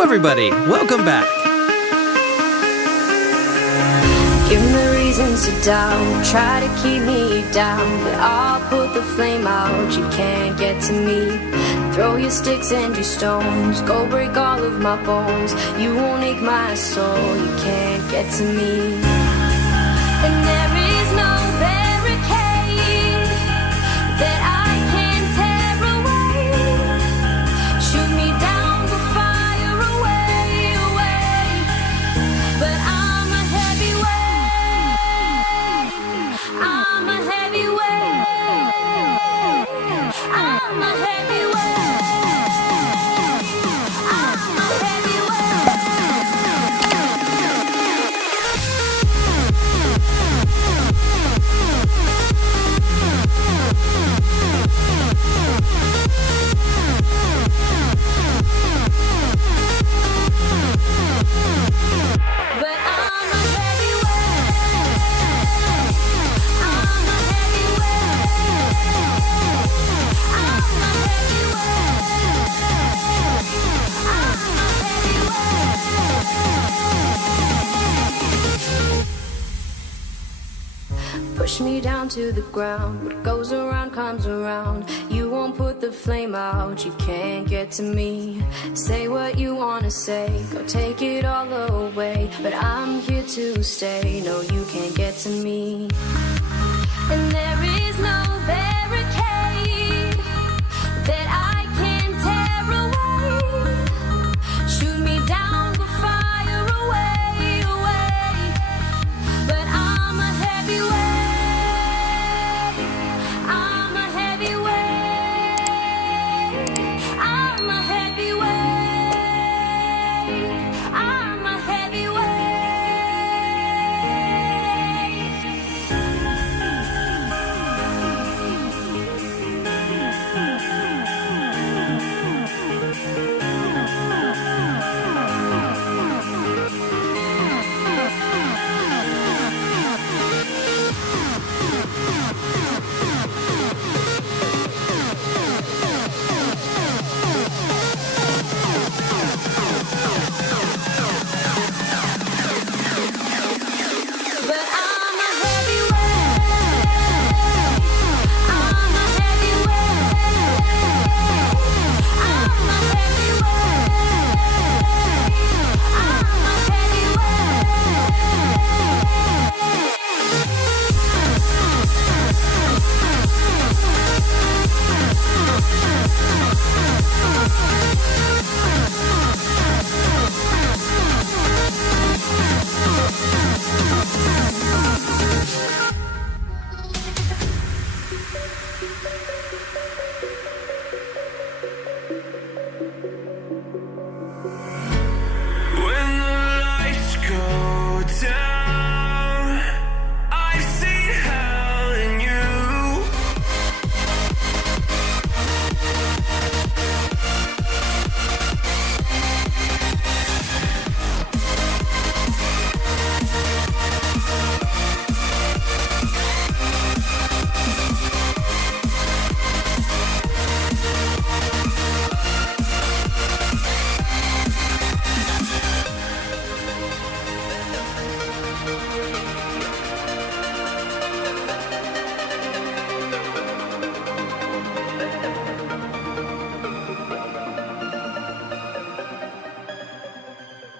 Hello, everybody. Welcome back. Give me reasons to doubt, try to keep me down, but I'll put the flame out, you can't get to me. Throw your sticks and your stones, go break all of my bones, you won't ache my soul, you can't get to me. And there is no barricade that I can tear away. Shoot me down, but fire away, away. But I'm a heavyweight, I'm a heavyweight, I'm a heavyweight, I'm a push me down to the ground. What goes around comes around. You won't put the flame out, you can't get to me. Say what you wanna say, go take it all away, but I'm here to stay. No, you can't get to me. And there is no barricade